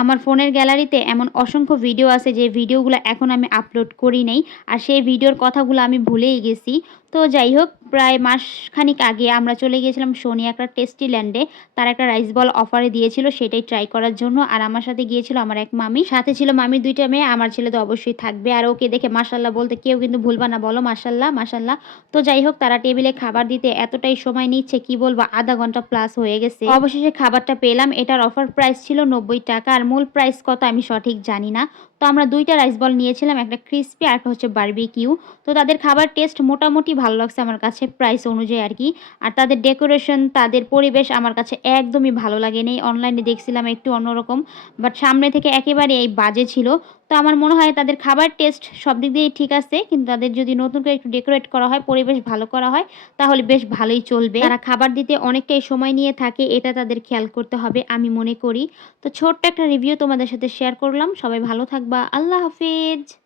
আমার ফোনের গ্যালারিতে এমন অসংখ্য ভিডিও আছে যে ভিডিওগুলো এখন আমি আপলোড করি নাই। আর সেই ভিডিওর কথাগুলো আমি ভুলেই গেছি। তো যাই হোক, প্রায় মাসখানেক আগে আমরা চলে গিয়েছিলাম সোনি একটা টেস্টিল্যান্ডে। তারা একটা রাইস বল অফারে দিয়েছিল, সেটাই ট্রাই করার জন্য। আর আমার সাথে গিয়েছিল আমার এক মামি, সাথে ছিল মামির ২ টা মেয়ে। আমার ছেলে তো অবশ্যই থাকবে। আর ওকে দেখে মাশাআল্লাহ বলতে কেউ কিন্তু ভুলবা না, বলো মাশাআল্লাহ, মাশাআল্লাহ। তো যাই হোক, তারা টেবিলে খাবার দিতে এতটাই সময় নিচ্ছে, কি বলবো, আধা ঘন্টা প্লাস হয়ে গেছে। অবশেষে খাবারটা পেলাম। এটার অফার প্রাইস ছিল ৯০ টাকা। আর মূল প্রাইস কত আমি সঠিক জানি না। তো আমরা ২ টা রাইস বল নিয়েছিলাম, একটা ক্রিসপি আর একটা হচ্ছে বারবিকিউ। তো তাদের খাবার টেস্ট মোটামুটি ভালো লাগছে আমার কাছে, প্রাইস অনুযায়ী আরকি। আর তাদের ডেকোরেশন, তাদের পরিবেশ আমার কাছে একদমই ভালো লাগেনি। অনলাইনে দেখছিলাম একটু অন্যরকম, বাট সামনে থেকে একেবারে এই বাজে ছিল। তো আমার মনে হয় তাদের খাবার টেস্ট সব দিক দিয়েই ঠিক আছে, কিন্তু তাদের যদি নতুন করে একটু ডেকোরেট করা হয়, পরিবেশ ভালো করা হয়, তাহলে বেশ ভালোই চলবে। তারা খাবার দিতে অনেকটাই সময় নিয়ে থাকে, এটা তাদের খেয়াল করতে হবে আমি মনে করি। তো ছোট্ট একটা রিভিউ তোমাদের সাথে শেয়ার করলাম। সবাই ভালো থাকবা। আল্লাহ হাফেজ।